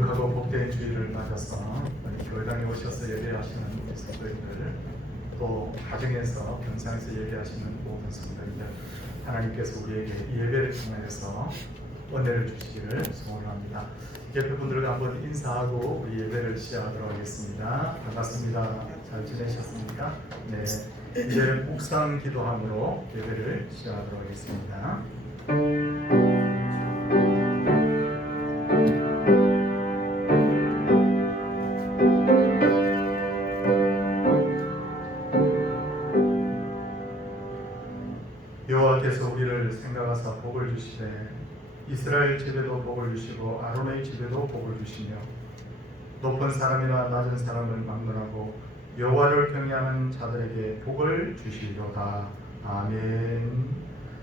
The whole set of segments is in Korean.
하고 복된 주일을 맞아서 교회당에 오셔서 예배하시는 우리 성도님들, 또 가정에서 병상에서 예배하시는 모든 성도님들, 하나님께서 우리에게 이 예배를 통해서 은혜를 주시기를 소원합니다. 예배분들과 한번 인사하고 우리 예배를 시작하도록 하겠습니다. 반갑습니다. 잘 지내셨습니까? 네, 이제 묵상 기도함으로 예배를 시작하도록 하겠습니다. 여호와께서 우리를 생각하사 복을 주시되 이스라엘 집에도 복을 주시고 아론의 집에도 복을 주시며 높은 사람이나 낮은 사람을 막론하고 여호와를 경외하는 자들에게 복을 주시리로다. 아멘.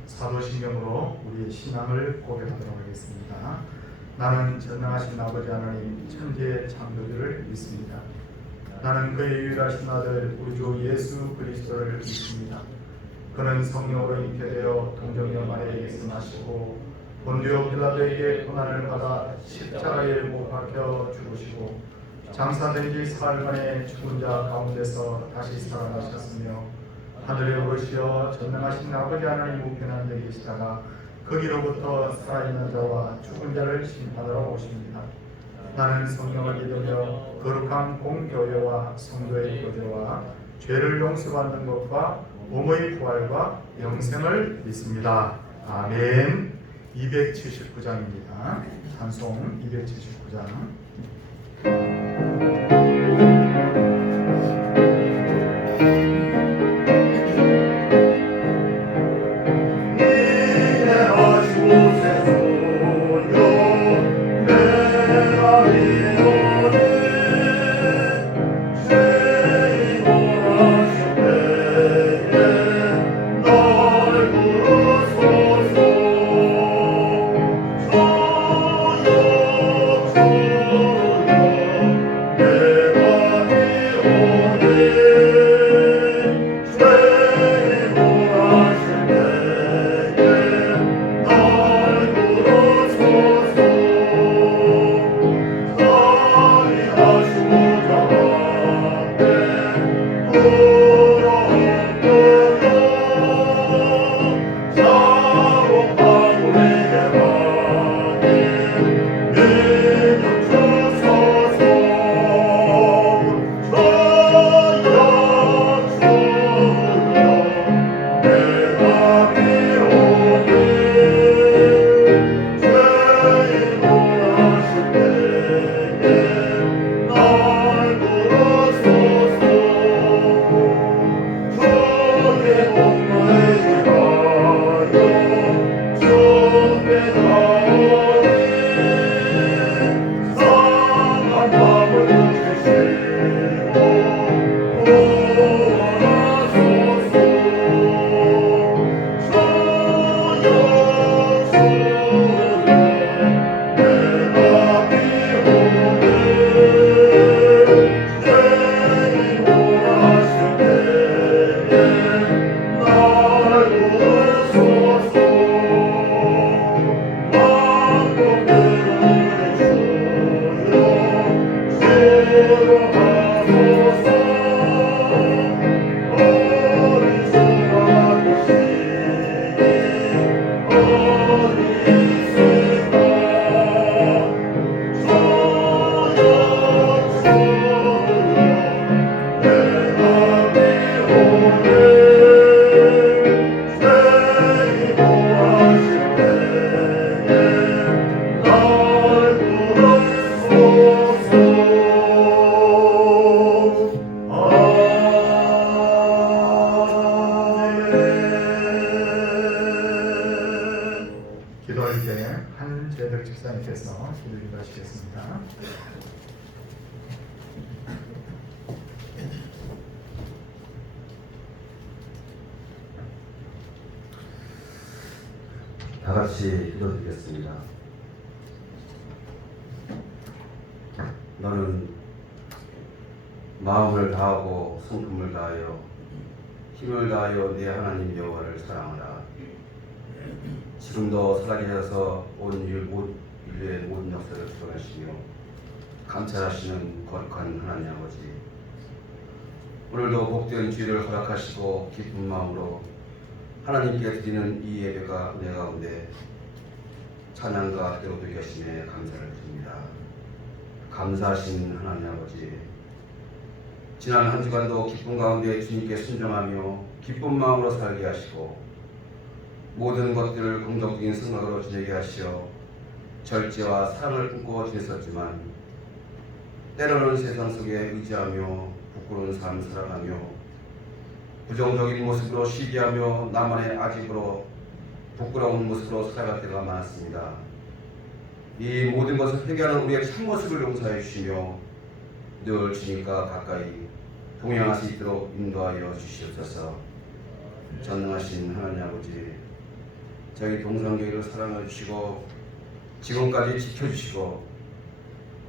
사도신경으로 우리의 신앙을 고백하도록 하겠습니다. 나는 전능하신 아버지 하나님 천지의 창조주를 믿습니다. 나는 그의 유일하신 아들 우리 주 예수 그리스도를 믿습니다. 그는 성령으로 잉태되어 동정녀 마리아에게서 나시고 본디오 빌라도에게 고난을 받아 십자가에 못 박혀 죽으시고 장사된 지 사흘 만에 죽은 자 가운데서 다시 살아나셨으며 하늘에 오르시어 전능하신 아버지 하나님 우편한 데 계시다가 거기로부터 살아있는 자와 죽은 자를 심판하러 오십니다. 나는 성령을 믿으며 거룩한 공교회와 성도의 교제와 죄를 용서받는 것과 몸의 부활과 영생을 믿습니다. 아멘. 279장입니다. 찬송 279장. 기도할 때 한재덕 집사님께서 기도를 하시겠습니다. 다 같이 기도드리겠습니다. 너는 마음을 다하고 성품을 다하여 힘을 다하여 네 하나님 여호와를 사랑하라. 지금도 살아계셔서 온 인류의 모든 역사를 주관하시며 감찰하시는 거룩한 하나님 아버지, 오늘도 복된 주일을 허락하시고 기쁜 마음으로 하나님께 드리는 이 예배가 은혜 가운데 찬양과 기도되게 하심에 감사를 드립니다. 감사하신 하나님 아버지, 지난 한 주간도 기쁨 가운데 주님께 순종하며 기쁜 마음으로 살게 하시고 모든 것들을 긍정적인 생각으로 지내게 하시어 절제와 사랑을 꿈꿔 지냈었지만 때로는 세상 속에 의지하며 부끄러운 삶을 살아가며 부정적인 모습으로 시기하며 나만의 아집으로 부끄러운 모습으로 살아갈 때가 많았습니다. 이 모든 것을 회개하는 우리의 참모습을 용서해 주시며 늘 주님과 가까이 동행할 수 있도록 인도하여 주시옵소서. 전능하신 하나님 아버지, 저희 동성교회를 사랑해 주시고 지금까지 지켜주시고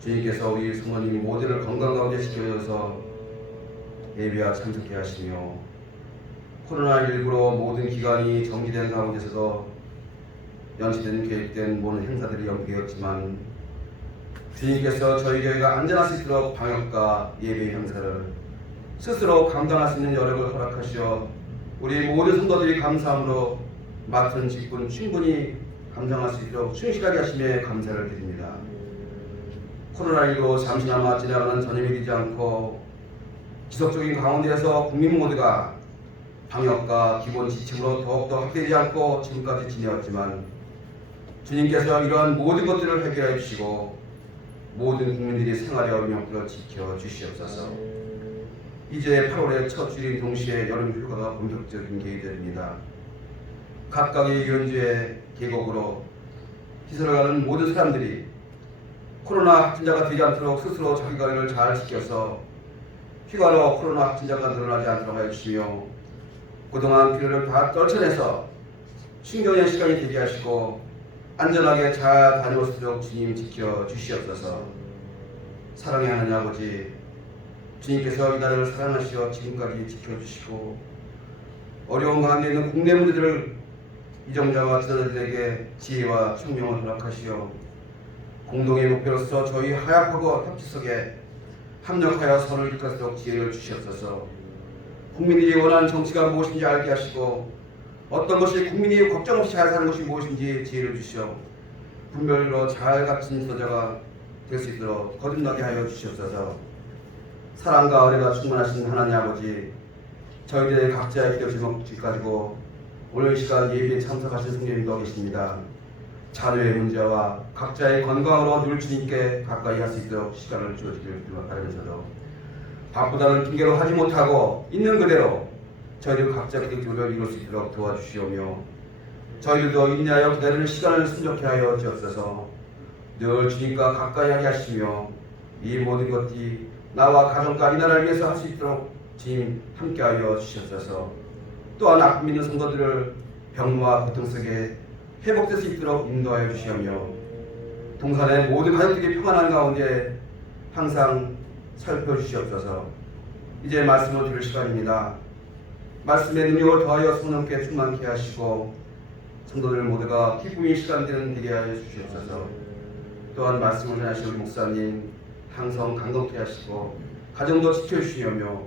주님께서 우리 성도님 모두를 건강 가운데 지켜줘서 예배와 참석해 하시며 코로나19로 모든 기관이 정지된 가운데서도 연치된 계획된 모든 행사들이 연기되었지만 주님께서 저희 교회가 안전할 수 있도록 방역과 예배 행사를 스스로 감당할 수 있는 여력을 허락하시어 우리 모든 성도들이 감사함으로 맡은 직분 충분히 감당할 수 있도록 충실하게 하심에 감사를 드립니다. 코로나19로 잠시나마 지나가는 전염이 되지 않고 지속적인 가운데에서 국민 모두가 방역과 기본 지침으로 더욱더 확대되지 않고 지금까지 지내었지만 주님께서 이러한 모든 것들을 해결해 주시고 모든 국민들이 생활의 어려움을 지켜 주시옵소서. 이제 8월의 첫 주일인 동시에 여름 휴가가 본격적인 계절입니다. 각각의 연주의 계곡으로 시설을 가는 모든 사람들이 코로나 확진자가 되지 않도록 스스로 자기 관리를 잘 지켜서 휴가로 코로나 확진자가 늘어나지 않도록 해주시며 그동안 피로를 다 떨쳐내서 신경의 시간이 되게 하시고 안전하게 잘 다녀올 수 있도록 주님 지켜 주시옵소서. 사랑의 하나님 아버지, 주님께서 이 나라를 사랑하시어 지금까지 지켜주시고 어려운 가운데 있는 국내 문제들을 이정자와 지도자들에게 지혜와 총명을 허락하시어 공동의 목표로서 저희 하약하고 협치석에 합력하여 선을 이끌도록 지혜를 주시옵소서. 국민들이 원하는 정치가 무엇인지 알게 하시고 어떤 것이 국민이 걱정 없이 잘 사는 것이 무엇인지 지혜를 주시어 분별로 잘 갇힌 지도자가 될 수 있도록 거듭나게 하여 주시옵소서. 사랑과 은혜가 충만하신 하나님 아버지, 저희들의 각자의 기도 제목 가지고 오늘 시간 예배에 참석하신 성도님도 계십니다. 자녀의 문제와 각자의 건강으로 늘 주님께 가까이 할 수 있도록 시간을 주어주기를 바라면서도 바쁘다는 핑계로 하지 못하고 있는 그대로 저희들 각자 기도를 이룰 수 있도록 도와주시오며 저희들도 인내하여 기다리는 시간을 순적케 하여 주옵소서. 늘 주님과 가까이 하게 하시며 이 모든 것이 나와 가정과 이 나라를 위해서 할 수 있도록 주님 함께하여 주시옵소서. 또한 아픔 있는 성도들을 병과 고통 속에 회복될 수 있도록 인도하여 주시오며 동산의 모든 가족들이 평안한 가운데 항상 살펴주시옵소서. 이제 말씀을 들을 시간입니다. 말씀의 능력을 더하여 성령께 충만케 하시고 성도들 모두가 기쁨의 시간들은 되게 하여 주시옵소서. 또한 말씀을 전하실 우리 목사님 항상 강건케 하시고 가정도 지켜주시오며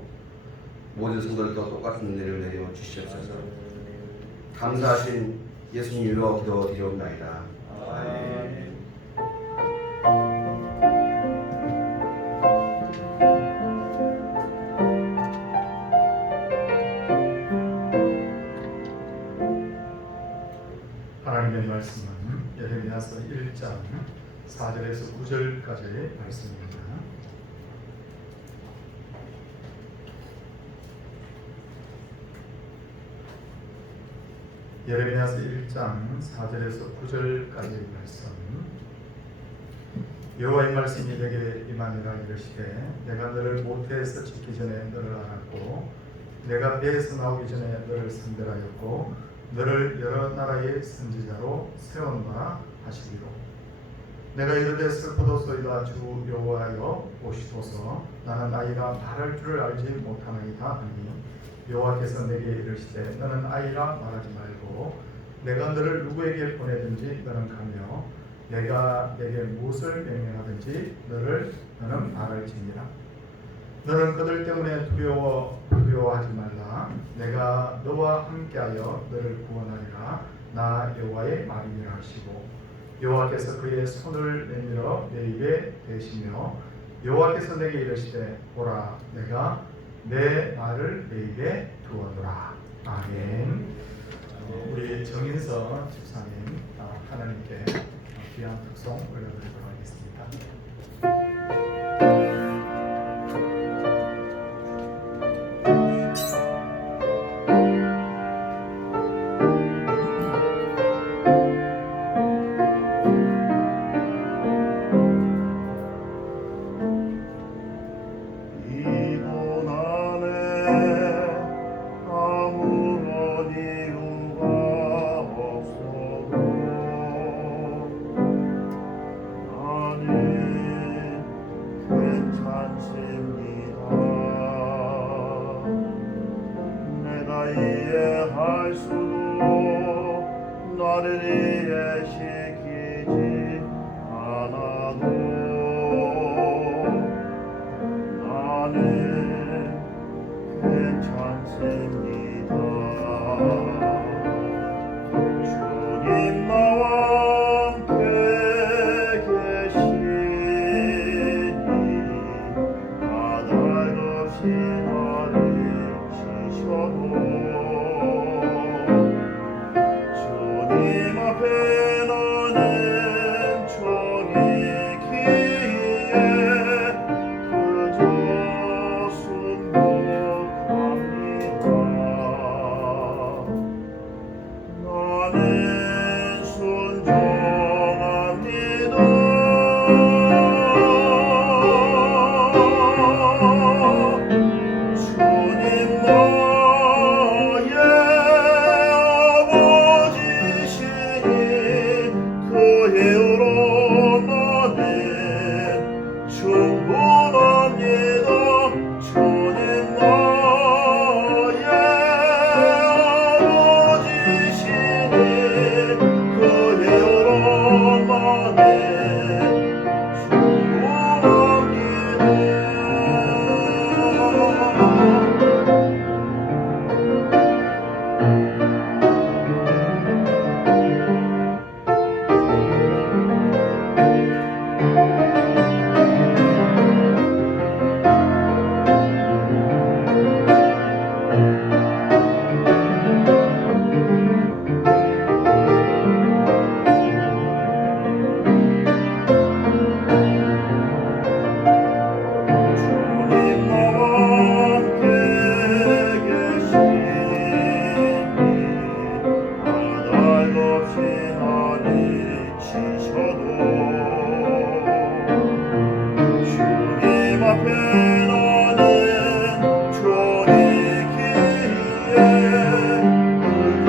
모든 성도들도 똑같은 은혜를 내려 주시옵소서. 감사하신 예수님 이름으로 기도드리옵나이다. 아멘. 하나님의 말씀은 예레미야서 1장 4절에서 9절까지의 말씀입니다. 예레미야서 1장 4절에서 9절까지의 말씀. 여호와의 말씀이 내게 임하니라. 이르시되 내가 너를 모태에서 짓기 전에 너를 알았고 내가 배에서 나오기 전에 너를 선별하였고 너를 여러 나라의 선지자로 세웠노라 하시기로. 내가 이르되 슬프도소이다. 주 여호와여 보시소서. 나는 아이라 말할 줄을 알지 못하나이다 하니 여호와께서 내게 이르시되 너는 아이라 말하지 말고 내가 너를 누구에게 보내든지 너는 가며 내가 내게 무엇을 명령하든지 너는 말할지니라. 너는 그들 때문에 두려워하지 말라. 내가 너와 함께하여 너를 구원하리라. 나 여호와의 말이니라 하시고, 여호와께서 그의 손을 내밀어 내 입에 대시며 여호와께서 내게 이르시되 보라, 내가 내 말을 내 입에 두었노라. 아멘. 우리 정인서 집사님, 하나님께 귀한 특송 올려드리도록 하겠습니다. 이해할 수도 나를 이해시키지 않아도 나는 괜찮습니다. 주님 나와 함께 계시니 까닭없이 나를 지셔도 주님 앞에 나는 종이기에 그저 순복합니다. 나는 순종합니다. 주님 나의 아버지시니 그의 은혜로 나는 충분합니다. 주님 나의 아버지시니 그의 은혜로 나는 충분합니다. 주님 나와 함께 계시니 까닭없이 나를 지셔도 주님 앞에 나는 종이기에 그저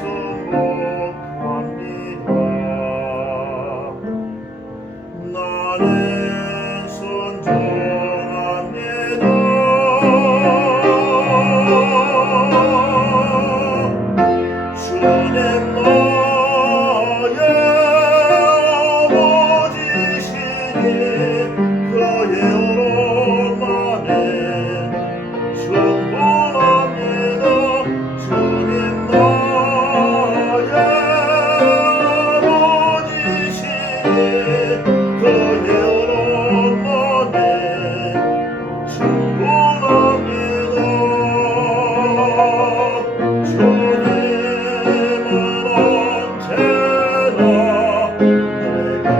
순복합니다. 나는 순종합니다. 주님 나의 아버지시니 그의 은혜로 나는 충분합니다. 주님 나의 아버지시니 그의 은혜로 나는 충분합니다. 주님은 언제나 내게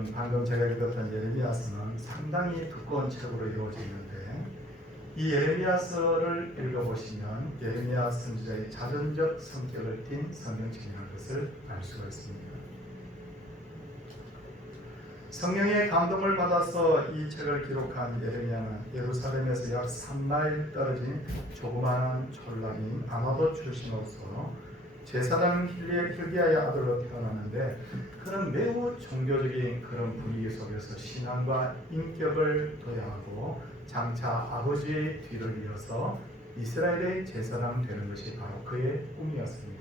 지금 방금 제가 읽었던 예레미야서는 상당히 두꺼운 책으로 이루어져 있는데 이 예레미야서를 읽어보시면 예레미야 선지자의 자전적 성격을 띤 성경책이라는 것을 알 수가 있습니다. 성령의 감동을 받아서 이 책을 기록한 예레미야는 예루살렘에서 약 3마일 떨어진 조그마한 촌락인 아마도 출신으로서 제사장 hilkiya의 아들로 태어났는데 그는 매우 종교적인 그런 분위기 속에서 신앙과 인격을 도야하고 장차 아버지의 뒤를 이어서 이스라엘의 제사장 되는 것이 바로 그의 꿈이었습니다.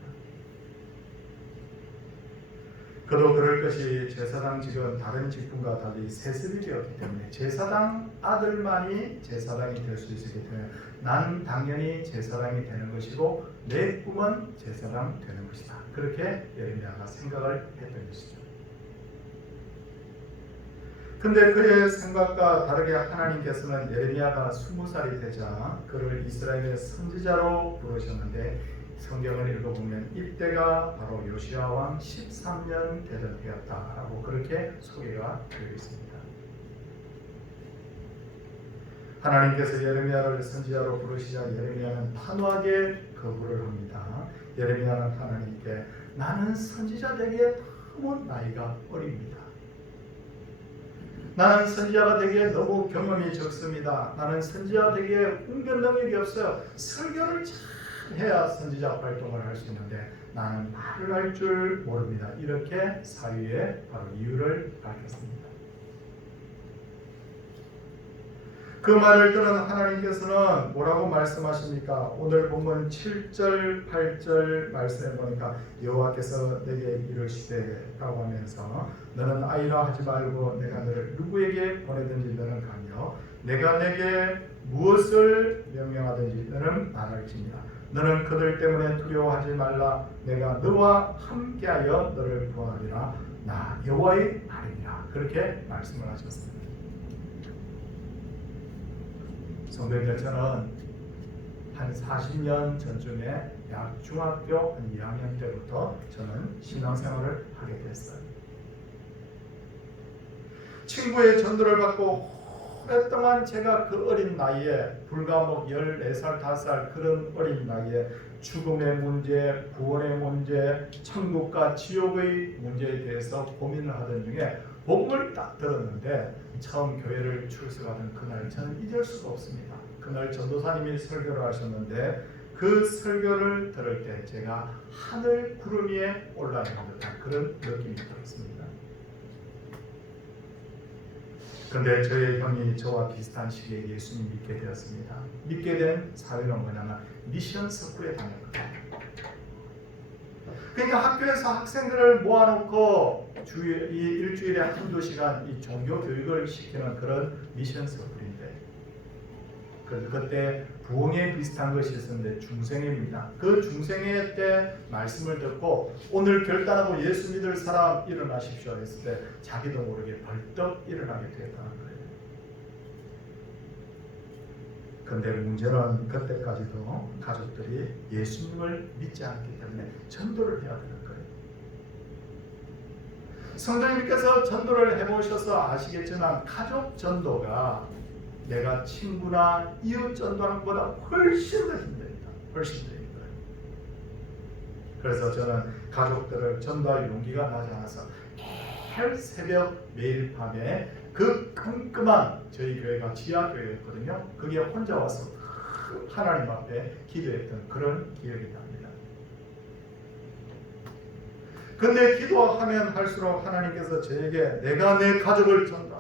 그도 그럴 것이 제사장직은 다른 직분과 달리 세습이 되었기 때문에 제사장 아들만이 제사장이 될 수 있기 때문에 난 당연히 제사장이 되는 것이고 내 꿈은 제사장 되는 것이다. 그렇게 예레미야가 생각을 했던 것이죠. 근데 그의 생각과 다르게 하나님께서는 예레미야가 20살이 되자 그를 이스라엘의 선지자로 부르셨는데 성경을 읽어보면 이때가 바로 요시야 왕 13년 되던 해였다라고 그렇게 소개가 되어 있습니다. 하나님께서 예레미야를 선지자로 부르시자 예레미야는 단호하게 거부를 합니다. 예레미야는 하나님께 나는 선지자 되기에 너무 나이가 어립니다. 나는 선지자가 되기에 너무 경험이 적습니다. 나는 선지자 되기에 운변 능력이 없어요. 설교를 잘 해야 선지자 활동을 할 수 있는데 나는 말을 할 줄 모릅니다. 이렇게 사위의 바로 이유를 밝혔습니다. 그 말을 들은 하나님께서는 뭐라고 말씀하십니까? 오늘 본문 7절 8절 말씀에 보니까 여호와께서 내게 이르시되 라고 하면서 너는 아이라 하지 말고 내가 너를 누구에게 보내든지 너는 가며 내가 내게 무엇을 명령하든지 너는 말할지니라. 너는 그들 때문에 두려워하지 말라. 내가 너와 함께하여 너를 구하리라. 나 여호와의 말이니라. 그렇게 말씀을 하셨습니다. 성도님들, 저는 한 40년 전쯤에 약 중학교 한 2학년 때부터 저는 신앙생활을 하게 됐어요. 친구의 전도를 받고 오랫동안 제가 그 어린 나이에 불과 14살, 5살 그런 어린 나이에 죽음의 문제, 구원의 문제, 천국과 지옥의 문제에 대해서 고민을 하던 중에 복음을 딱 들었는데 처음 교회를 출석하던 그날 저는 잊을 수가 없습니다. 그날 전도사님이 설교를 하셨는데 그 설교를 들을 때 제가 하늘 구름 위에 올라 있는 듯한 그런 느낌이 들었습니다. 그런데 저의 형이 저와 비슷한 시기에 예수님 믿게 되었습니다. 믿게 된 사유는 뭐냐면 미션 스쿨에 다녔거든요. 그러니까 학교에서 학생들을 모아놓고 이 일주일에 한두 시간 이 종교 교육을 시키는 그런 미션 스쿨인데 그때 부흥회 비슷한 것이 있었는데 중생회입니다. 그 중생회 때 말씀을 듣고 오늘 결단하고 예수 믿을 사람 일어나십시오 했을 때 자기도 모르게 벌떡 일어나게 되었다는 거예요. 그런데 문제는 그때까지도 가족들이 예수님을 믿지 않기 때문에 전도를 해야 되는 거예요. 성도님께서 전도를 해보셔서 아시겠지만 가족 전도가 내가 친구나 이웃 전도하는 것보다 훨씬 더 힘듭니다. 훨씬 더 힘들어요. 그래서 저는 가족들을 전도할 용기가 나지 않아서 매일 새벽 매일 밤에 그 깜깜한 저희 교회가 지하교회였거든요. 그게 혼자 와서 하나님 앞에 기도했던 그런 기억이 납니다. 근데 기도하면 할수록 하나님께서 저에게 내가 내 가족을 전도한다.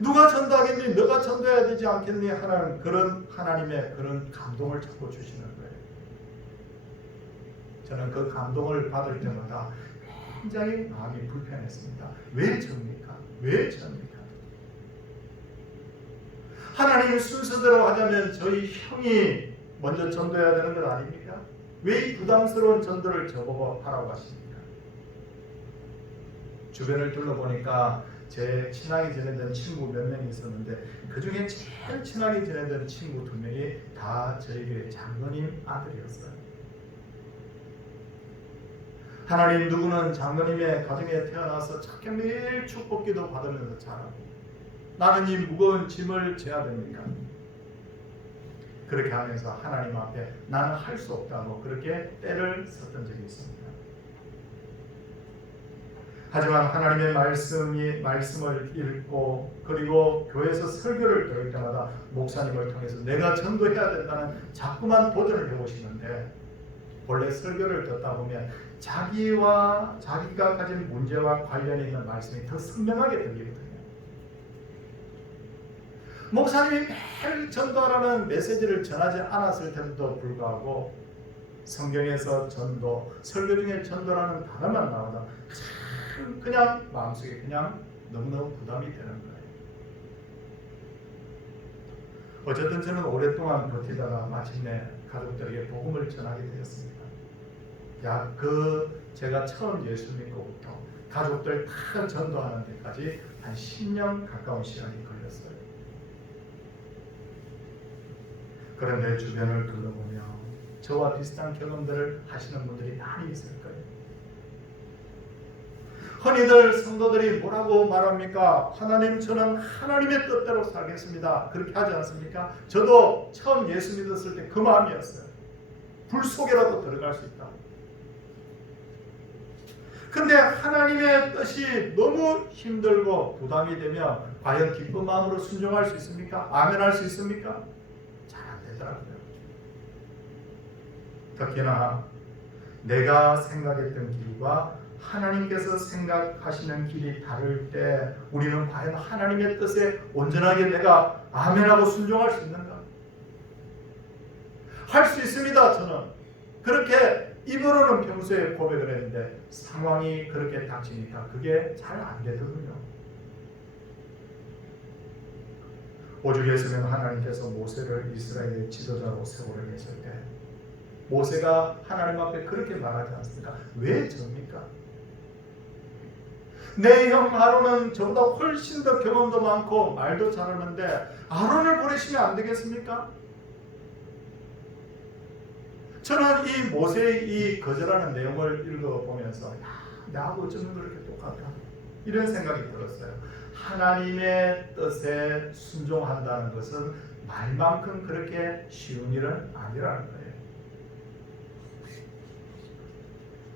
누가 전도하겠니? 너가 전도해야 되지 않겠니? 하는 그런 하나님의 그런 감동을 자꾸 주시는 거예요. 저는 그 감동을 받을 때마다 굉장히 마음이 불편했습니다. 왜 접니까? 왜 접니까? 하나님의 순서대로 하자면 저희 형이 먼저 전도해야 되는 것 아닙니까? 왜 이 부담스러운 전도를 저보고 하라고 하십니까? 주변을 둘러보니까 제 친하게 지내던 친구 몇 명이 있었는데 그 중에 제일 친하게 지내던 친구 2명이 다 저희 교회 장로님 아들이었어요. 하나님, 누구는 장로님의 가정에 태어나서 착해 매일 축복기도 받으면서 자라고, 나는 이 무거운 짐을 져야 됩니까? 그렇게 하면서 하나님 앞에 나는 할 수 없다고 그렇게 때를 썼던 적이 있습니다. 하지만 하나님의 말씀을 읽고 그리고 교회에서 설교를 들을 때마다 목사님을 통해서 내가 전도해야 된다는 자꾸만 도전을 해보시는데, 원래 설교를 듣다 보면 자기가 가진 문제와 관련이 있는 말씀이 더 선명하게 들리거든요. 목사님이 매일 전도하라는 메시지를 전하지 않았을 때도 불구하고 성경에서 전도, 설교 중에 전도라는 단어만 나오다 그냥 마음속에 그냥 너무너무 부담이 되는 거예요. 어쨌든 저는 오랫동안 버티다가 마침내 가족들에게 복음을 전하게 되었습니다. 제가 처음 예수 믿고부터 가족들 다 전도하는 데까지 한 10년 가까운 시간이 걸렸어요. 그런데 주변을 둘러보며 저와 비슷한 경험들을 하시는 분들이 많이 있을 거예요. 흔히들 성도들이 뭐라고 말합니까? 하나님, 저는 하나님의 뜻대로 살겠습니다. 그렇게 하지 않습니까? 저도 처음 예수 믿었을 때 그 마음이었어요. 불 속에라도 들어갈 수 있다. 근데 하나님의 뜻이 너무 힘들고 부담이 되면 과연 기쁜 마음으로 순종할 수 있습니까? 아멘할 수 있습니까? 잘 안 되더라고요. 특히나 내가 생각했던 길과 하나님께서 생각하시는 길이 다를 때 우리는 과연 하나님의 뜻에 온전하게 내가 아멘하고 순종할 수 있는가? 할 수 있습니다. 저는 그렇게 입으로는 평소에 고백을 했는데 상황이 그렇게 닥치니까 그게 잘 안 되더군요. 오죽했으면 하나님께서 모세를 이스라엘의 지도자로 세우려 했을 때 모세가 하나님 앞에 그렇게 말하지 않습니까? 왜 접니까? 내 형 아론은 저보다 훨씬 더 경험도 많고 말도 잘하는데 아론을 보내시면 안 되겠습니까? 저는 이 모세의 이 거절하는 내용을 읽어보면서 나하고 어쩌면 그렇게 똑같다 이런 생각이 들었어요. 하나님의 뜻에 순종한다는 것은 말만큼 그렇게 쉬운 일은 아니라는 거예요.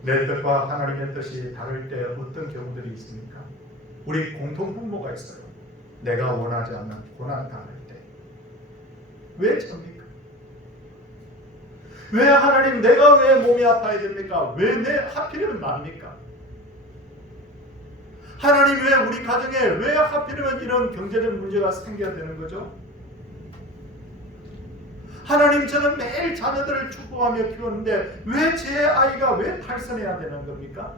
내 뜻과 하나님의 뜻이 다를 때 어떤 경우들이 있습니까? 우리 공통분모가 있어요. 내가 원하지 않는 고난 당할 때 왜 접니까? 왜 하나님, 내가 왜 몸이 아파야 됩니까? 왜 내 하필이면 납니까? 하나님, 왜 우리 가정에 왜 하필이면 이런 경제적 문제가 생겨야 되는 거죠? 하나님, 저는 매일 자녀들을 축복하며 키우는데 왜 제 아이가 왜 탈선해야 되는 겁니까?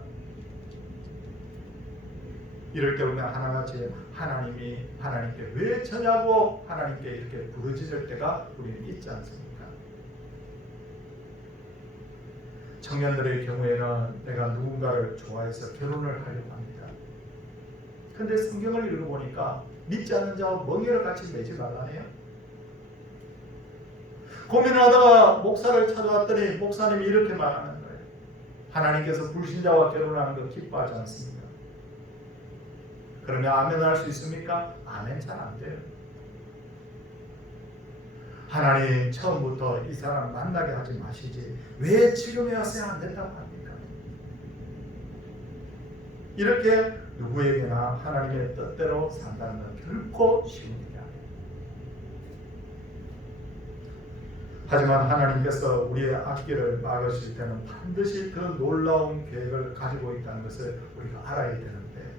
이럴 때 보면 하나같이 하나님께 왜 저냐고 하나님께 이렇게 부르짖을 때가 우리는 있지 않습니까? 청년들의 경우에는 내가 누군가를 좋아해서 결혼을 하려고 합니다. 근데 성경을 읽어보니까 믿지 않는 자와 멍에를 같이 매지 말라네요. 고민을 하다가 목사를 찾아왔더니 목사님이 이렇게 말하는 거예요. 하나님께서 불신자와 결혼하는 거 기뻐하지 않습니다. 그러면 아멘 할 수 있습니까? 아멘 잘 안 돼요. 하나님, 처음부터 이 사람 만나게 하지 마시지 왜 지금에 와서 안 된다고 합니까? 이렇게 누구에게나 하나님의 뜻대로 산다는 건 결코 쉬운 일이 아니에요. 하지만 하나님께서 우리의 앞길을 막으실 때는 반드시 그 놀라운 계획을 가지고 있다는 것을 우리가 알아야 되는데,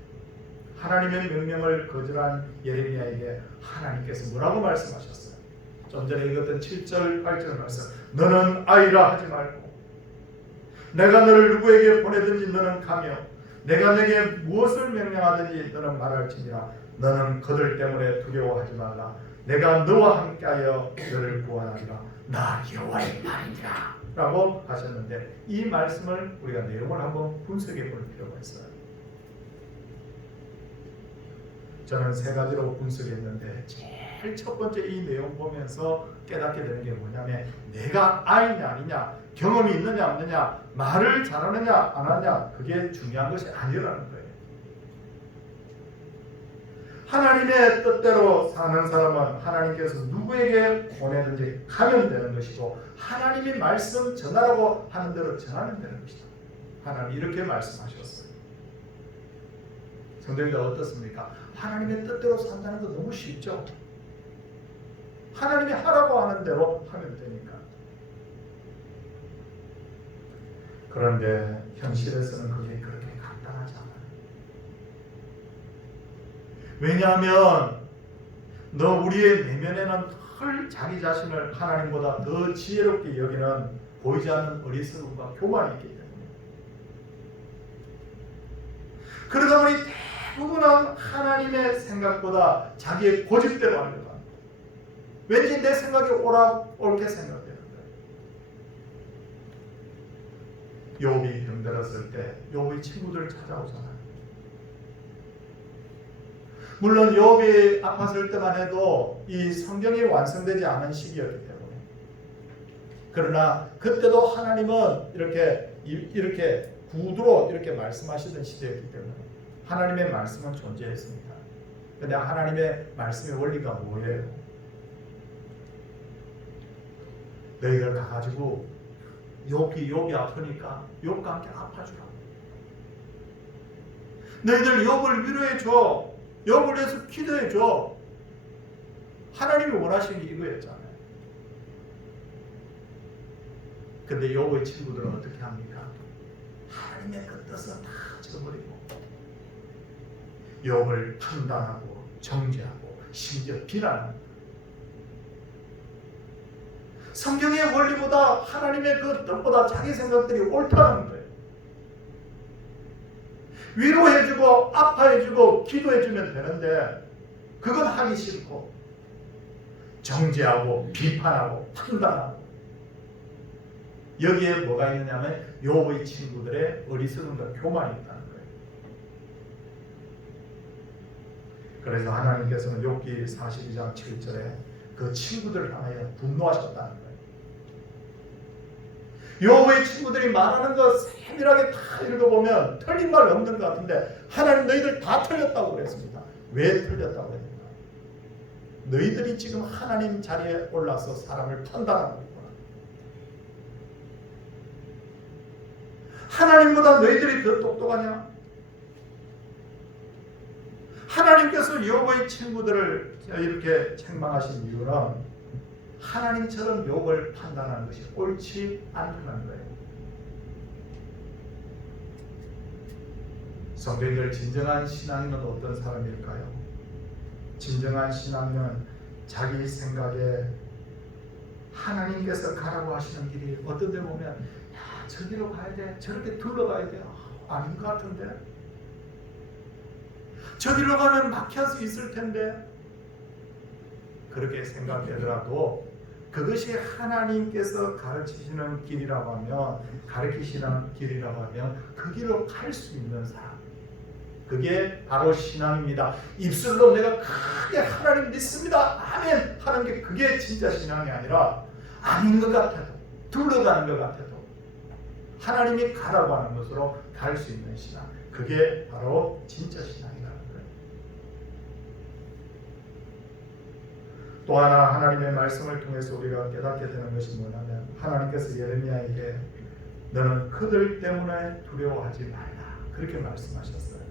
하나님의 명령을 거절한 예레미야에게 하나님께서 뭐라고 말씀하셨어요? 좀 전에 읽었던 7절 8절 말씀, 너는 아이라 하지 말고 내가 너를 누구에게 보내든지 너는 가며 내가 내게 무엇을 명령하든지 너는 말할지니라. 너는 그들 때문에 두려워하지 말라. 내가 너와 함께하여 너를 구원하리라. 나 여호와의 말이니라 라고 하셨는데, 이 말씀을 우리가 내용을 한번 분석해 볼 필요가 있어요. 저는 세 가지로 분석했는데 제일 첫 번째 이 내용 보면서 깨닫게 되는 게 뭐냐면, 내가 아이냐 아니냐 경험이 있느냐 없느냐, 말을 잘하느냐 안 하느냐, 그게 중요한 것이 아니라는 거예요. 하나님의 뜻대로 사는 사람은 하나님께서 누구에게 보내든지 가면 되는 것이고, 하나님이 말씀 전하라고 하는 대로 전하면 되는 것이다. 하나님 이렇게 말씀하셨어요. 성도님들 어떻습니까? 하나님의 뜻대로 산다는 거 너무 쉽죠? 하나님이 하라고 하는 대로 하면 되니까. 그런데 현실에서는 그게 그렇게 간단하지 않아요. 왜냐하면 우리의 내면에는 늘 자기 자신을 하나님보다 더 지혜롭게 여기는 보이지 않는 어리석음과 교만이 있기 때문에, 그러다 보니 대부분은 하나님의 생각보다 자기의 고집대로 하려고 합니다. 왠지 내 생각이 옳게 생각되는 거예요. 욥이 병들었을 때 욥의 친구들 찾아오잖아요. 물론 욥이 아팠을 때만 해도 이 성경이 완성되지 않은 시기였기 때문에, 그러나 그때도 하나님은 이렇게 구두로 이렇게 말씀하시던 시대였기 때문에 하나님의 말씀은 존재했습니다. 그런데 하나님의 말씀의 원리가 뭐예요? 너희들 가가지고 욥이 아프니까 욥과 함께 아파주라. 너희들 욥을 위로해줘. 욥을 위해서 기도해줘. 하나님이 원하시는 게 이거였잖아요. 근데 욥의 친구들은 어떻게 합니까? 하나님의 그 뜻은 다 저버리고 욥을 판단하고 정죄하고 심지어 비난합니다. 성경의 원리보다 하나님의 그 뜻보다 자기 생각들이 옳다는 거예요. 위로해주고 아파해주고 기도해주면 되는데 그건 하기 싫고 정죄하고 비판하고 판단하고, 여기에 뭐가 있느냐면 욥의 친구들의 어리석음과 교만이 있다는 거예요. 그래서 하나님께서는 욥기 42장 7절에 그 친구들을 향하여 분노하셨다는 거예요. 욥의 친구들이 말하는 거 세밀하게 다 읽어보면 틀린 말 없는 것 같은데 하나님 너희들 다 틀렸다고 그랬습니다. 왜 틀렸다고 그랬는가? 너희들이 지금 하나님 자리에 올라서 사람을 판단하고 있구나. 하나님보다 너희들이 더 똑똑하냐? 하나님께서 욥의 친구들을 이렇게 책망하신 이유는 하나님처럼 욥을 판단하는 것이 옳지 않다는 거예요. 성도님들, 진정한 신앙인은 어떤 사람일까요? 진정한 신앙인은 자기 생각에 하나님께서 가라고 하시는 길이 어떤 데 보면 야, 저기로 가야 돼, 저렇게 둘러가야 돼, 아닌 것 같은데, 저기로 가면 막힐 수 있을 텐데, 그렇게 생각되더라도 그것이 하나님께서 가르치시는 길이라고 하면, 가르치시는 길이라고 하면 그 길로 갈 수 있는 사람, 그게 바로 신앙입니다. 입술로 내가 크게 하나님 믿습니다, 아멘 하는 게 그게 진짜 신앙이 아니라, 아닌 것 같아도 둘러가는 것 같아도 하나님이 가라고 하는 것으로 갈 수 있는 신앙, 그게 바로 진짜 신앙이라는 거예요. 또 하나 하나님의 말씀을 통해서 우리가 깨닫게 되는 것이 뭐냐면, 하나님께서 예레미야에게 너는 그들 때문에 두려워하지 말라, 그렇게 말씀하셨어요.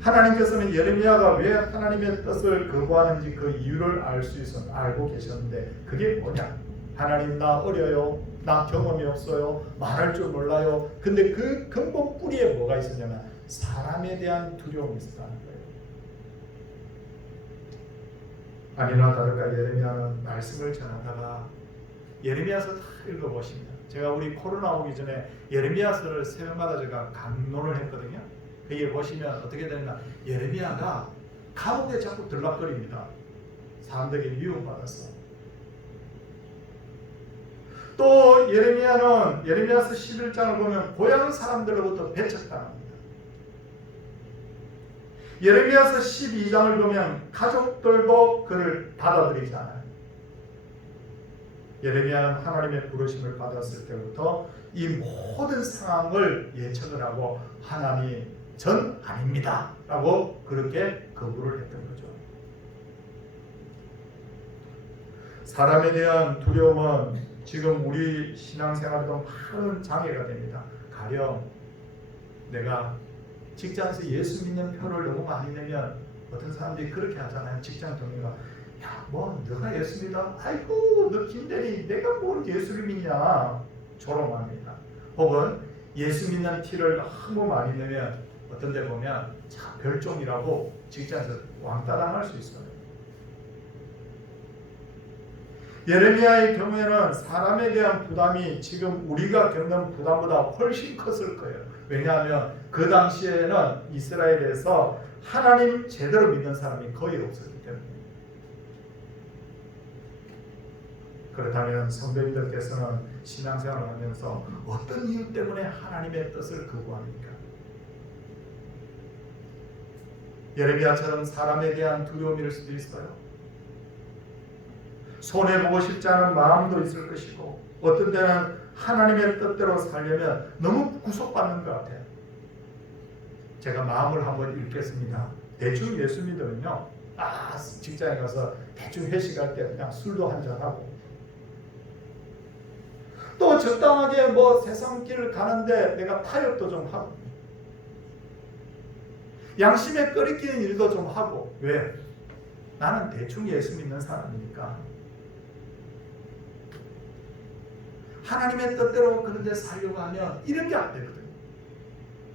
하나님께서는 예레미야가 왜 하나님의 뜻을 거부하는지 그 이유를 알고 계셨는데, 그게 뭐냐? 하나님, 나 어려요, 나 경험이 없어요, 말할 줄 몰라요. 근데 그 근본 뿌리에 뭐가 있었냐면 사람에 대한 두려움이 있었다는 거예요. 아니나 다를까 예레미야는 말씀을 전하다가, 예레미야서 다 읽어보시면, 제가 우리 코로나 오기 전에 예레미야서를 새벽마다 제가 강론을 했거든요. 거기에 보시면 어떻게 되나, 예레미야가 가운데 자꾸 들락거립니다. 사람들에게 미움받았어. 또 예레미야는 예레미야서 11장을 보면 고향 사람들로부터 배척당합니다. 예레미야서 12장을 보면 가족들도 그를 받아들이지 않아요. 예레미야는 하나님의 부르심을 받았을 때부터 이 모든 상황을 예측을 하고 하나님 전 아닙니다 라고 그렇게 거부를 했던 거죠. 사람에 대한 두려움은 지금 우리 신앙생활에도 많은 장애가 됩니다. 가령 내가 직장에서 예수 믿는 표를 너무 많이 내면 어떤 사람들이 그렇게 하잖아요. 직장 동료가 야, 뭐 너가 예수 믿어? 아이고 너 김대리 내가 뭘 예수를 믿냐 조롱합니다. 혹은 예수 믿는 티를 너무 많이 내면 어떤 데 보면 자, 별종이라고 직장에서 왕따 당할 수 있어요. 예레미야의 경우에는 사람에 대한 부담이 지금 우리가 겪는 부담보다 훨씬 컸을 거예요. 왜냐하면 그 당시에는 이스라엘에서 하나님 제대로 믿는 사람이 거의 없었기 때문에. 그렇다면 성도님들께서는 신앙생활을 하면서 어떤 이유 때문에 하나님의 뜻을 거부합니까? 예레미야처럼 사람에 대한 두려움일 수도 있어요. 손해보고 싶지 않은 마음도 있을 것이고 어떤 때는 하나님의 뜻대로 살려면 너무 구속받는 것 같아요. 제가 마음을 한번 읽겠습니다. 대충 예수 믿으면요, 직장에 가서 대충 회식할 때 그냥 술도 한잔하고 또 적당하게 뭐 세상 길을 가는데 내가 타협도 좀 하고 양심에 끓이기는 일도 좀 하고. 왜? 나는 대충 예수 믿는 사람이니까 하나님의 뜻대로 그런데 살려고 하면 이런 게 안 되거든요.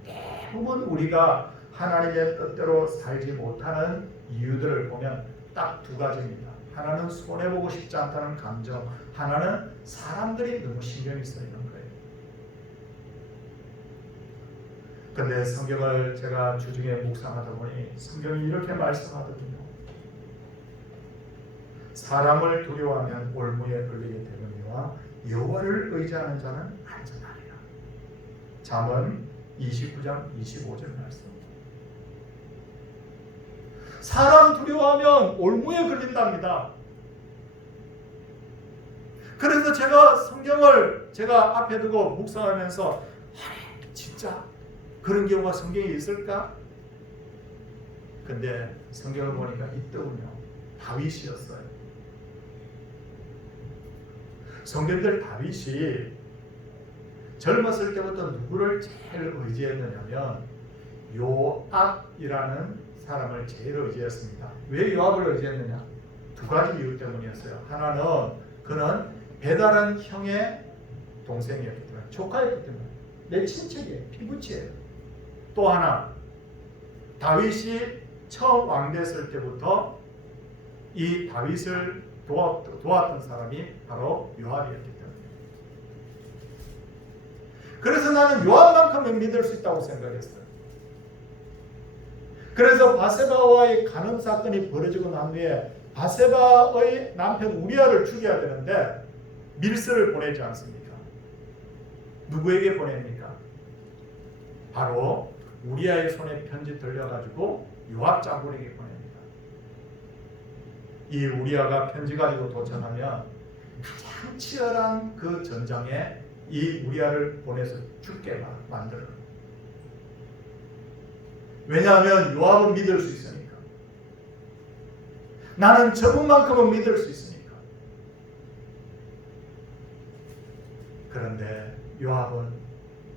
대부분 우리가 하나님의 뜻대로 살지 못하는 이유들을 보면 딱 두 가지입니다. 하나는 손해보고 싶지 않다는 감정, 하나는 사람들이 너무 신경이 쓰이는 거예요. 근데 성경을 제가 주중에 묵상하다 보니 성경이 이렇게 말씀하거든요. 사람을 두려워하면 올무에 걸리게 되느니와 여호와를 의지하는 자는 안전하리라. 잠언 29장 25절 말씀. 사람 두려워하면 올무에 걸린답니다. 그래서 제가 성경을 제가 앞에 두고 묵상하면서 진짜 그런 경우가 성경에 있을까? 근데 성경을 보니까 있더군요. 다윗이었어요. 성경들 다윗이 젊었을 때부터 누구를 제일 의지했느냐면 요압이라는 사람을 제일 의지했습니다. 왜 요압을 의지했느냐? 두 가지 이유 때문이었어요. 하나는 그는 배다른 형의 동생이었기 때문에, 조카였기 때문에, 내 친척이에요. 피부치예요. 또 하나, 다윗이 처음 왕 됐을 때부터 이 다윗을 도왔던 사람이 바로 요압이었기 때문에. 그래서 나는 요압만큼은 믿을 수 있다고 생각했어요. 그래서 바세바와의 간음 사건이 벌어지고 난 뒤에 바세바의 남편 우리아를 죽여야 되는데 밀스를 보내지 않습니까? 누구에게 보냅니까? 바로 우리아의 손에 편지 들려가지고 요압 장군에게 보냅니다. 이 우리아가 편지 가지고 도착하면 가장 치열한 그 전장에 이 우리아를 보내서 죽게 만들어요. 왜냐하면 요압은 믿을 수 있으니까. 나는 저분만큼은 믿을 수 있으니까. 그런데 요압은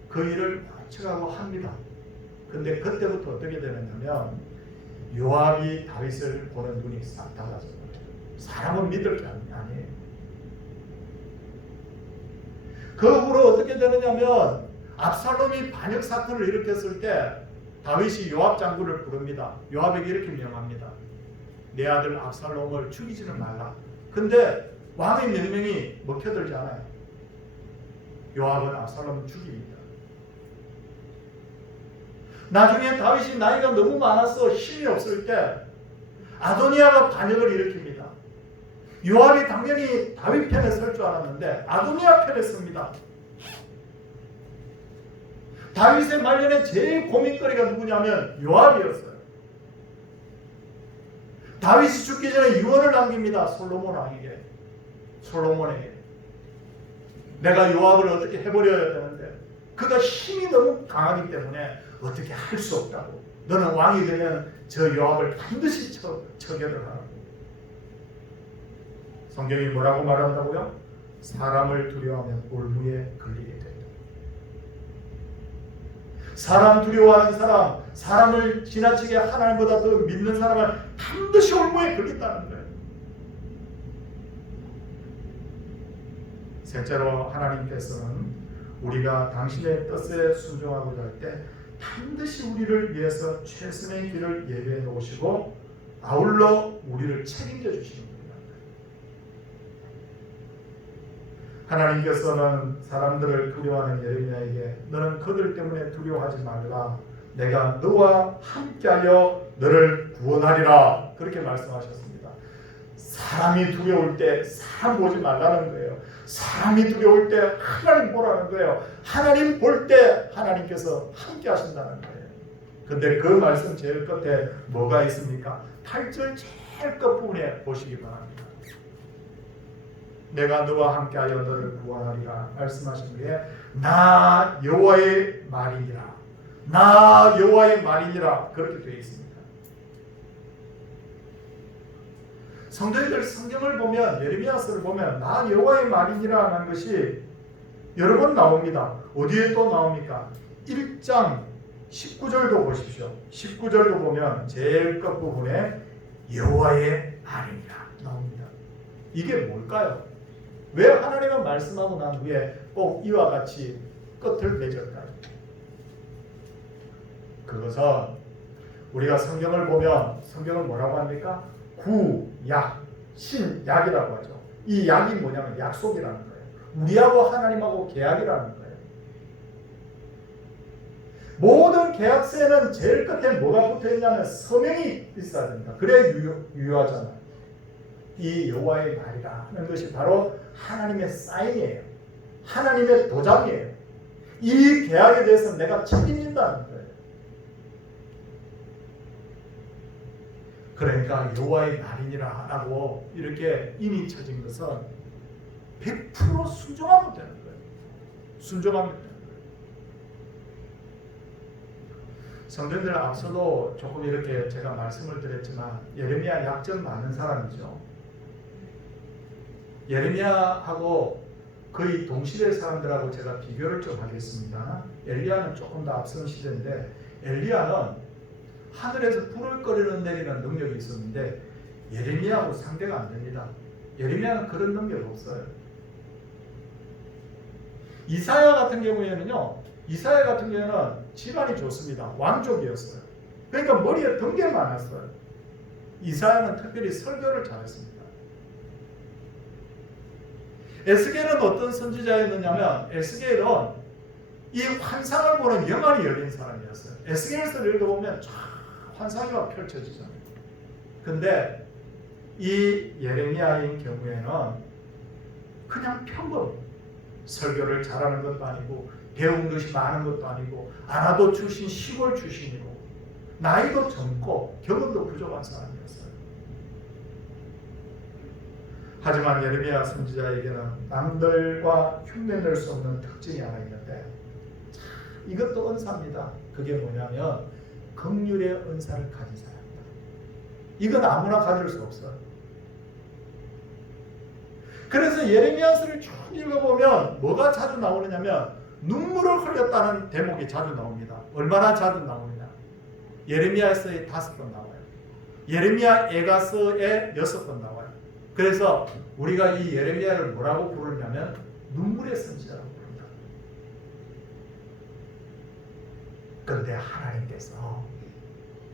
그 일을 멈춰가고 합니다. 근데 그때부터 어떻게 되느냐면 요압이 다윗을 보는 눈이 싹 달라져요. 사람은 믿을 게 아니에요. 그 후로 어떻게 되느냐면 압살롬이 반역 사건을 일으켰을 때 다윗이 요압 장군을 부릅니다. 요압에게 이렇게 명합니다. 내 아들 압살롬을 죽이지는 말라. 근데 왕의 명령이 먹혀들지 않아요. 요압은 압살롬을 죽입니다. 나중에 다윗이 나이가 너무 많아서 힘이 없을 때 아도니아가 반역을 일으킵니다. 요압이 당연히 다윗 편에 설 줄 알았는데 아도니아 편에 섭니다. 다윗의 말년에 제일 고민거리가 누구냐면 요압이었어요. 다윗이 죽기 전에 유언을 남깁니다. 솔로몬에게. 내가 요압을 어떻게 해버려야 되는데 그가 힘이 너무 강하기 때문에 어떻게 할 수 없다고. 너는 왕이 되면 저 요압을 반드시 처결을 하라고. 성경이 뭐라고 말한다고요? 사람을 두려워하면 올무에 걸리게 된다. 사람 두려워하는 사람, 사람을 지나치게 하나님보다 더 믿는 사람은 반드시 올무에 걸린다는 거예요. 셋째로 하나님께서는 우리가 당신의 뜻에 순종하고자 할 때 반드시 우리를 위해서 최선의 길을 예비해 놓으시고 아울러 우리를 책임져 주시는 겁니다. 하나님께서는 사람들을 두려워하는 예레미야에게 너는 그들 때문에 두려워하지 말라. 내가 너와 함께하여 너를 구원하리라. 그렇게 말씀하셨습니다. 사람이 두려울 때 사람 보지 말라는 거예요. 사람이 두려울 때 하나님 보라는 거예요. 하나님 볼 때 하나님께서 함께 하신다는 거예요. 근데 그 말씀 제일 끝에 뭐가 있습니까? 8절 제일 끝부분에 보시기 바랍니다. 내가 너와 함께하여 너를 구원하리라 말씀하신 게 나 여호와의 말이니라. 나 여호와의 말이니라 그렇게 되어 있습니다. 성도님들 성경을 보면 예레미야서를 보면 나 여호와의 말이니라 하는 것이 여러 번 나옵니다. 어디에 또 나옵니까? 1장 19절도 보십시오. 19절도 보면 제일 끝부분에 여호와의 말이니라 나옵니다. 이게 뭘까요? 왜 하나님은 말씀하고 난 후에 꼭 이와 같이 끝을 맺을까요? 그것은 우리가 성경을 보면 성경을 뭐라고 합니까? 구, 약, 신, 약이라고 하죠. 이 약이 뭐냐면 약속이라는 거예요. 우리하고 하나님하고 계약이라는 거예요. 모든 계약서에는 제일 끝에 뭐가 붙어있냐면 서명이 있어야 됩니다. 그래야 유효하잖아요. 이 여호와의 말이라 하는 것이 바로 하나님의 사인이에요. 하나님의 도장이에요. 이 계약에 대해서 내가 책임진다는 거예요. 그러니까 여호와의 말이니라 라고 이렇게 인이 쳐진 것은 100% 순종하면 되는 거예요. 순종하면 되는 거예요. 성도님들 앞서도 조금 이렇게 제가 말씀을 드렸지만 예레미야 약점 많은 사람이죠. 예레미야하고 거의 동시대 사람들하고 제가 비교를 좀 하겠습니다. 엘리야는 조금 더 앞선 시대인데 엘리야는 하늘에서 불을 꺼내는 내리는 능력이 있었는데 예레미야하고 상대가 안 됩니다. 예레미야는 그런 능력이 없어요. 이사야 같은 경우에는 집안이 좋습니다. 왕족이었어요. 그러니까 머리에 든 게 많았어요. 이사야는 특별히 설교를 잘했습니다. 에스겔은 어떤 선지자였느냐면 에스겔은 이 환상을 보는 영안이 열린 사람이었어요. 에스겔서를 읽어보면 쫙 환상이 막 펼쳐지잖아요. 근데 이 예레미야인 경우에는 그냥 평범, 설교를 잘하는 것도 아니고 배운 것이 많은 것도 아니고 아나도 출신 시골 출신이고 나이도 젊고 경험도 부족한 사람이었어요. 하지만 예레미야 선지자에게는 남들과 흉내낼 수 없는 특징이 하나 있는데 이것도 은사입니다. 그게 뭐냐면 긍휼의 은사를 가진 사람이다. 이건 아무나 가질 수 없어요. 그래서 예레미야서를 쭉 읽어보면 뭐가 자주 나오느냐면 눈물을 흘렸다는 대목이 자주 나옵니다. 얼마나 자주 나오느냐. 예레미야서에 5번 나와요. 예레미야 애가서에 6번 나와요. 그래서 우리가 이 예레미야를 뭐라고 부르냐면 눈물의 선지자라고 부릅니다. 그런데 하나님께서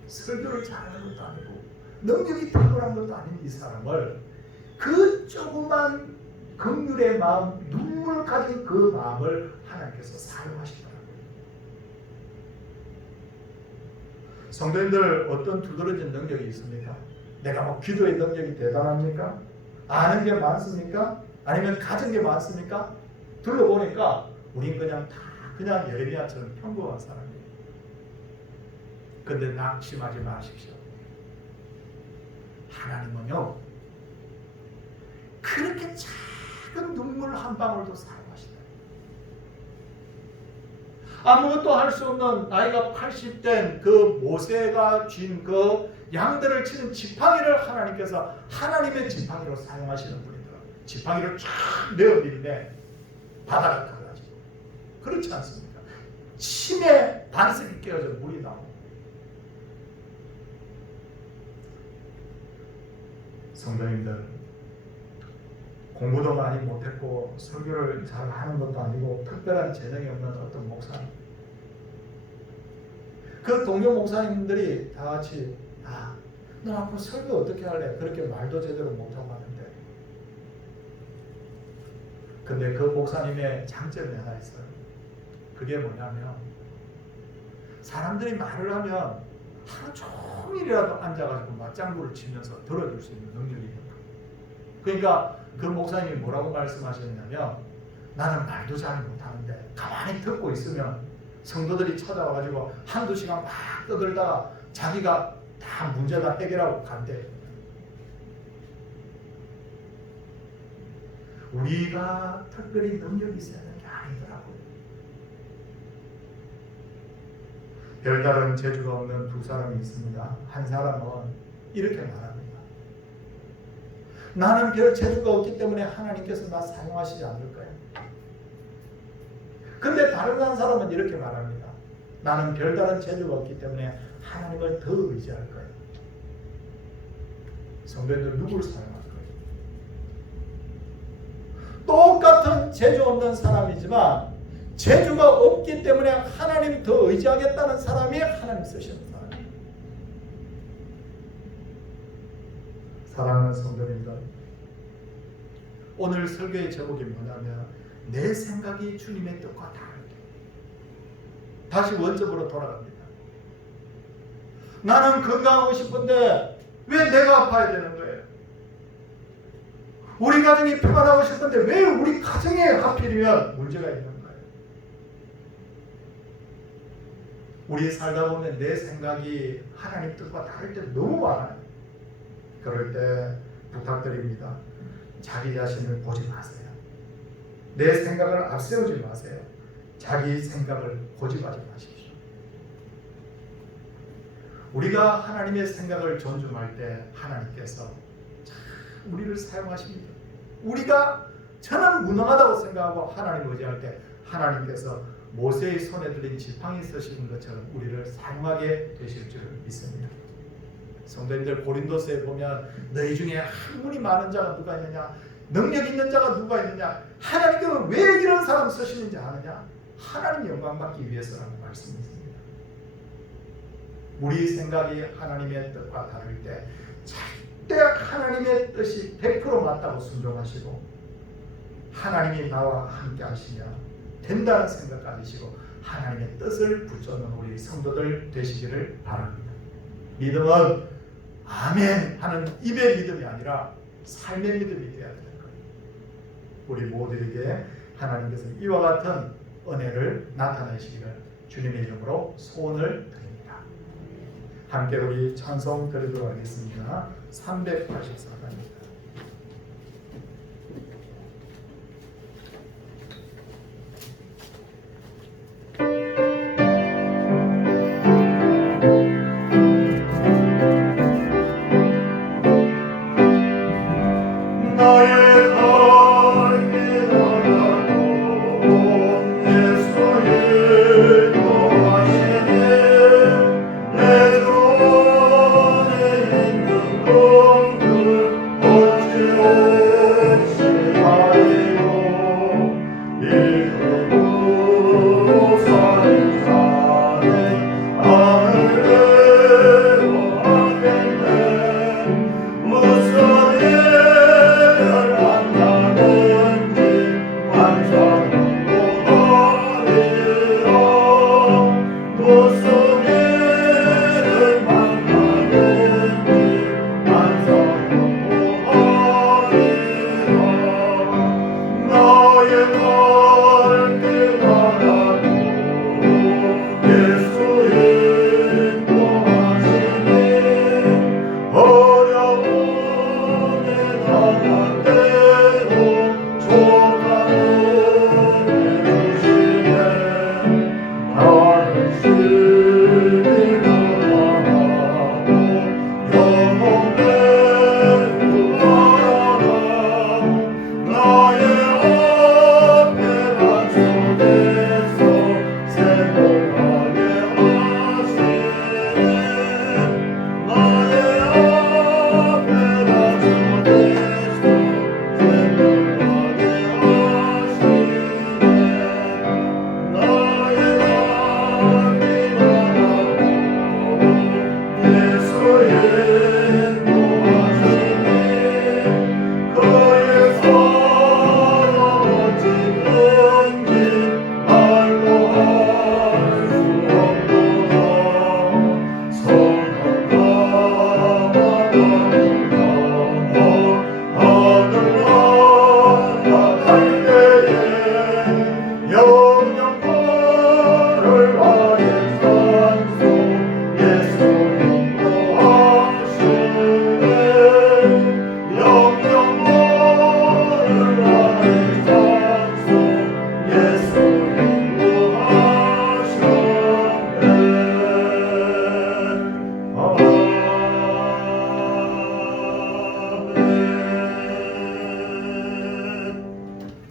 설교를 잘하는 것도 아니고 능력이 탁월한 것도 아닌 이 사람을 그 조그만 긍휼의 마음, 눈물 가진 그 마음을 하나님께서 사용하시더라고요. 성도님들 어떤 두드러진 능력이 있습니까? 내가 뭐 기도의 능력이 대단합니까? 아는 게 많습니까? 아니면 가진 게 많습니까? 둘러보니까 우린 그냥 예레미야처럼 평범한 사람이에요. 근데 낙심하지 마십시오. 하나님은요 그렇게 작은 눈물 한 방울도 사용하신다. 아무것도 할 수 없는 나이가 80된 그 모세가 쥔 그 양들을 치는 지팡이를 하나님께서 하나님의 지팡이로 사용하시는 분이더라고요. 지팡이를 쫙 내어드리네 바다가 가가지고. 그렇지 않습니까? 침에 반석이 깨어져 물이 나오고. 성도님들, 공부도 많이 못했고 설교를 잘 하는 것도 아니고 특별한 재능이 없는 어떤 목사님, 그 동료 목사님들이 다 같이 너 앞으로 설교 어떻게 할래? 그렇게 말도 제대로 못하고 하는데, 근데 그 목사님의 장점이 하나 있어요. 그게 뭐냐면 사람들이 말을 하면 하루 종일이라도 앉아가지고 맞장구를 치면서 들어줄 수 있는 능력이 있는 거예요. 그러니까 그 목사님이 뭐라고 말씀하셨냐면, 나는 말도 잘 못하는데 가만히 듣고 있으면 성도들이 찾아와가지고 한두 시간 막 떠들다가 자기가 다 문제 다 해결하고 간대. 우리가 특별히 능력이 있어야 되는 게 아니더라고요. 별다른 재주가 없는 두 사람이 있습니다. 한 사람은 이렇게 말합니다. 나는 별 재주가 없기 때문에 하나님께서 나 사용하시지 않을 거야. 근데 다른 한 사람은 이렇게 말합니다. 나는 별다른 재주가 없기 때문에 하나님을 더 의지할 거야. 성도님들, 누구를 사용할 거예요? 똑같은 재주 없는 사람이지만 재주가 없기 때문에 하나님 더 의지하겠다는 사람이 하나님 쓰시는 사람이에요. 사랑하는 성도님들, 오늘 설교의 제목이 뭐냐면 내 생각이 주님의 뜻과 다를 때. 다시 원점으로 돌아갑니다. 나는 건강하고 싶은데 왜 내가 아파야 되는 거예요? 우리 가정이 평안하고 싶은데 왜 우리 가정에 하필이면 문제가 있는 거예요? 우리 살다 보면 내 생각이 하나님 뜻과 다를 때 너무 많아요. 그럴 때 부탁드립니다. 자기 자신을 보지 마세요. 내 생각을 앞세우지 마세요. 자기 생각을 고집하지 마십시오. 우리가 하나님의 생각을 존중할 때 하나님께서 참 우리를 사용하십니다. 우리가 저는 무능하다고 생각하고 하나님을 의지할 때 하나님께서 모세의 손에 들린 지팡이 쓰시는 것처럼 우리를 사용하게 되실 줄 믿습니다. 성도님들, 고린도서에 보면 너희 중에 학문이 많은 자가 누가 있느냐, 능력 있는 자가 누가 있느냐, 하나님께서 왜 이런 사람 쓰시는지 아느냐? 하나님 영광 받기 위해서라고 말씀했습니다. 우리 생각이 하나님의 뜻과 다를 때 절대 하나님의 뜻이 100% 맞다고 순종하시고 하나님이 나와 함께 하시며 된다는 생각 가지시고 하나님의 뜻을 붙잡는 우리 성도들 되시기를 바랍니다. 믿음은 아멘 하는 입의 믿음이 아니라 삶의 믿음이 되어야 되는 거예요. 우리 모두에게 하나님께서 이와 같은 은혜를 나타내시기를 주님의 이름으로 소원을 드립니다. 함께 우리 찬송 드리도록 하겠습니다. 384단입니다. 내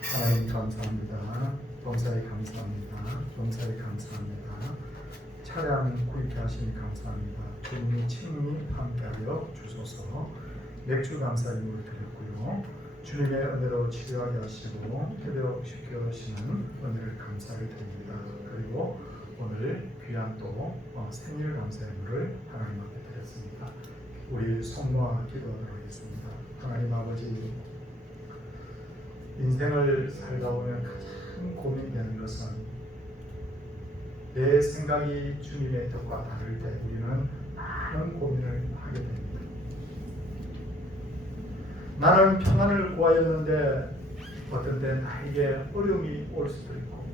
하나님 감사합니다. 범사에 감사합니다. 범사에 감사합니다. 차량 구입해 하시니 감사합니다. 주님이 친히 함께하여 주소서. 맥주 감사 예물을 드렸고요. 주님의 은혜로 치료하게 하시고 회복시켜 하시는 은혜를 감사를 드립니다. 그리고 오늘 귀한 또 생일 감사 예물을 하나님 앞에 드렸습니다. 우리 성모와 기도하도록 하겠습니다. 하나님 아버지, 인생을 살다 보면 가장 고민되는 것은 내 생각이 주님의 뜻과 다를 때 우리는 많은 고민을 하게 됩니다. 나는 평안을 구하였는데 어떤 때 나에게 어려움이 올 수도 있고,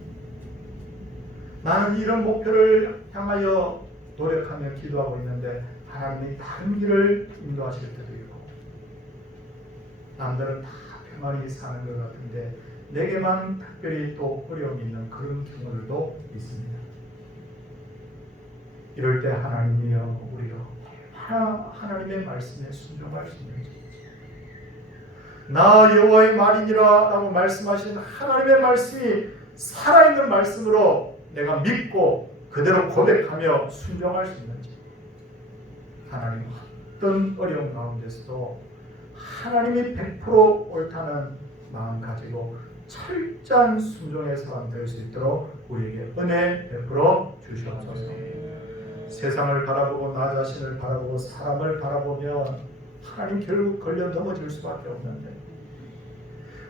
나는 이런 목표를 향하여 노력하며 기도하고 있는데 하나님이 다른 길을 인도하실 때도 있고, 남들은 다 평안히 사는 것 같은데 내게만 특별히 또 어려움이 있는 그런 경우들도 있습니다. 이럴 때 하나님이여, 우리가 하나님의 말씀에 순종할 수 있는지, 나 여호와의 말이니라 라고 말씀하신 하나님의 말씀이 살아있는 말씀으로 내가 믿고 그대로 고백하며 순종할 수 있는지, 하나님 어떤 어려움 가운데서도 하나님이 100% 옳다는 마음 가지고 철저한 순종의 사람 될 수 있도록 우리에게 은혜 베풀어 주시옵소서. 세상을 바라보고 나 자신을 바라보고 사람을 바라보면 하나님 결국 걸려 넘어질 수밖에 없는데,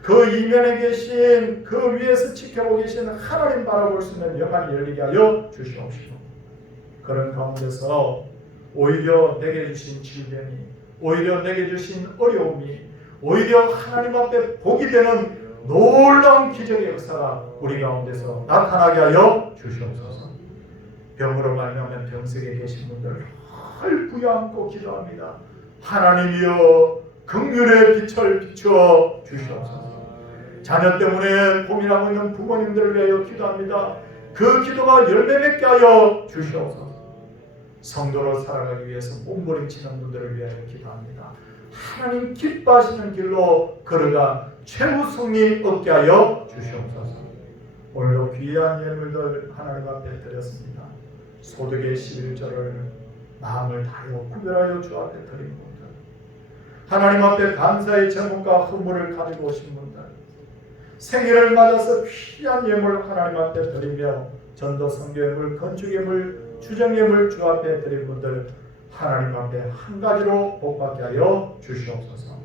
그 이면에 계신, 그 위에서 지켜보고 계신 하나님 바라볼 수 있는 영안이 열리게 하여 주시옵시고, 그런 가운데서 오히려 내게 주신 질병이, 오히려 내게 주신 어려움이 오히려 하나님 앞에 복이 되는 놀라운 기적의 역사가 우리 가운데서 나타나게 하여 주시옵소서. 병으로 말미암아 병석에 계신 분들 늘 부여안고 기도합니다. 하나님이여, 긍휼의 빛을 비추어 주시옵소서. 자녀 때문에 고민하고 있는 부모님들을 위하여 기도합니다. 그 기도가 열매 맺게 하여 주시옵소서. 성도로 살아가기 위해서 몸부림치는 분들을 위하여 기도합니다. 하나님 기뻐하시는 길로 걸어가 최후 승리 얻게 하여 주시옵소서. 오늘도 귀한 예물들 하나님 앞에 드렸습니다. 소득의 11조를 마음을 다하여 구별하여 주 앞에 드린 분들, 하나님 앞에 감사의 제목과 헌물을 가지고 오신 분들, 생일을 맞아서 귀한 예물 하나님 앞에 드리며 전도 선교 예물, 건축 예물, 주정 예물 주 앞에 드린 분들 하나님 앞에 한 가지로 복받게 하여 주시옵소서.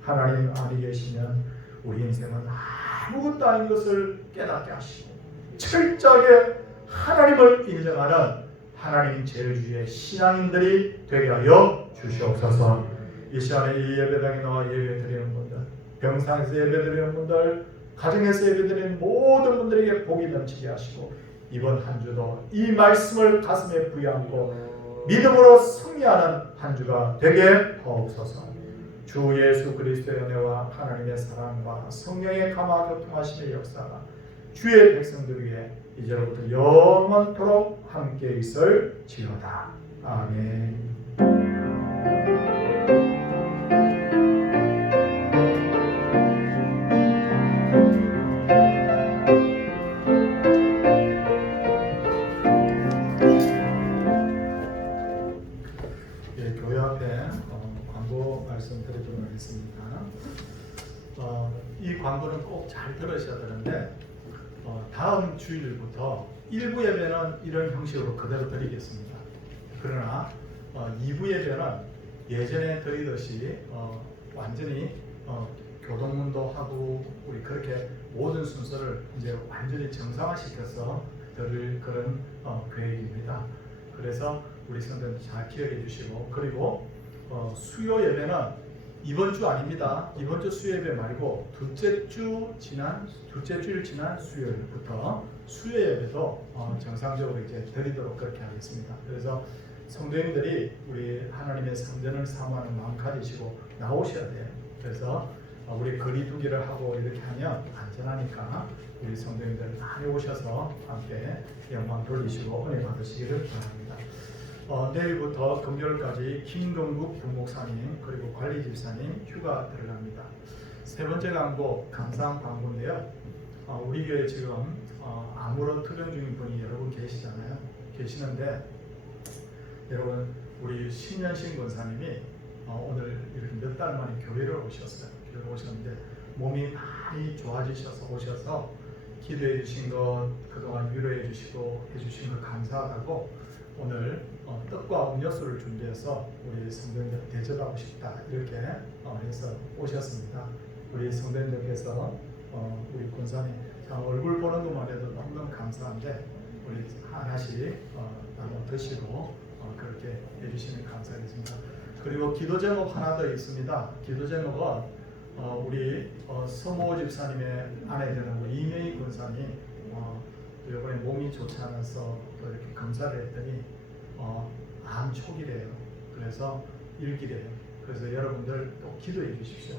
하나님 안에 계시면 우리 인생은 아무것도 아닌 것을 깨닫게 하시고 철저하게 하나님을 인정하는 하나님 제일주의 신앙인들이 되게 하여 주시옵소서. 이 시간에 이 예배당에 나와 예배드리는 분들, 병상에서 예배드리는 분들, 가정에서 예배드리는 모든 분들에게 복이 넘치게 하시고, 이번 한 주도 이 말씀을 가슴에 부여안고 믿음으로 승리하는 한 주가 되게 하옵소서. 주 예수 그리스도의 은혜와 하나님의 사랑과 성령의 감화 교통하심의 역사가 주의 백성들 위해 이제로부터 영원토록 함께 있을지어다. 아멘. 교회 앞에 광고 말씀드리도록 하겠습니다. 이 광고는 꼭 잘 들으셔야 되는데, 다음 주일부터 일부 예배는 이런 형식으로 그대로 드리겠습니다. 그러나 2부 예배는 예전에 드리듯이 완전히 교동문도 하고 우리 그렇게 모든 순서를 이제 완전히 정상화시켜서 드릴 그런 계획입니다. 그래서 우리 성도들 잘 기억해 주시고, 그리고 수요 예배는 이번 주 아닙니다. 이번 주 수요 예배 말고 둘째 주일 지난 수요일부터 수요 예배도 정상적으로 이제 드리도록 그렇게 하겠습니다. 그래서 성도님들이 우리 하나님의 성전을 사모하는 마음 가지시고 나오셔야 돼요. 그래서 우리 거리두기를 하고 이렇게 하면 안전하니까 우리 성도님들 많이 오셔서 함께 영광 돌리시고 은혜 받으시기를 바랍니다. 내일부터 금요일까지 김동국 부목사님 그리고 관리집사님 휴가 들어갑니다. 세 번째 광고 감사한 광고인데요. 우리 교회 지금 아무런 투병 중인 분이 여러분 계시는데 여러분 우리 신년신 권사님이 오늘 이렇게 몇 달 만에 교회를 오셨는데 몸이 많이 좋아지셔서 오셔서 기도해 주신 것 그동안 위로해 주시고 해주신 것 감사하다고 오늘 떡과 음료수를 준비해서 우리 성도님들 대접하고 싶다 이렇게 해서 오셨습니다. 우리 성도님들께서 우리 권사님 얼굴 보는 것만 해도 너무너무 감사한데 우리 하나씩 나눠 드시고 그렇게 해주시면 감사하겠습니다. 그리고 기도 제목 하나 더 있습니다. 기도 제목은 우리 서모 집사님의 아내 되는 우리 이명희 권사님 또 이번에 몸이 좋지 않아서 또 이렇게 검사를 했더니 암 초기래요. 그래서 1기래요. 그래서 여러분들 또 기도해 주십시오.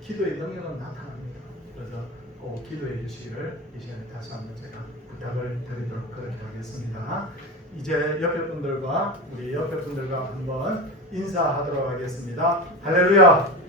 기도의 능력은 나타납니다. 그래서 꼭 기도해 주시기를 이 시간에 다시 한번 제가 부탁을 드리도록 그렇게 하겠습니다. 이제 옆에 분들과 한번 인사하도록 하겠습니다. 할렐루야.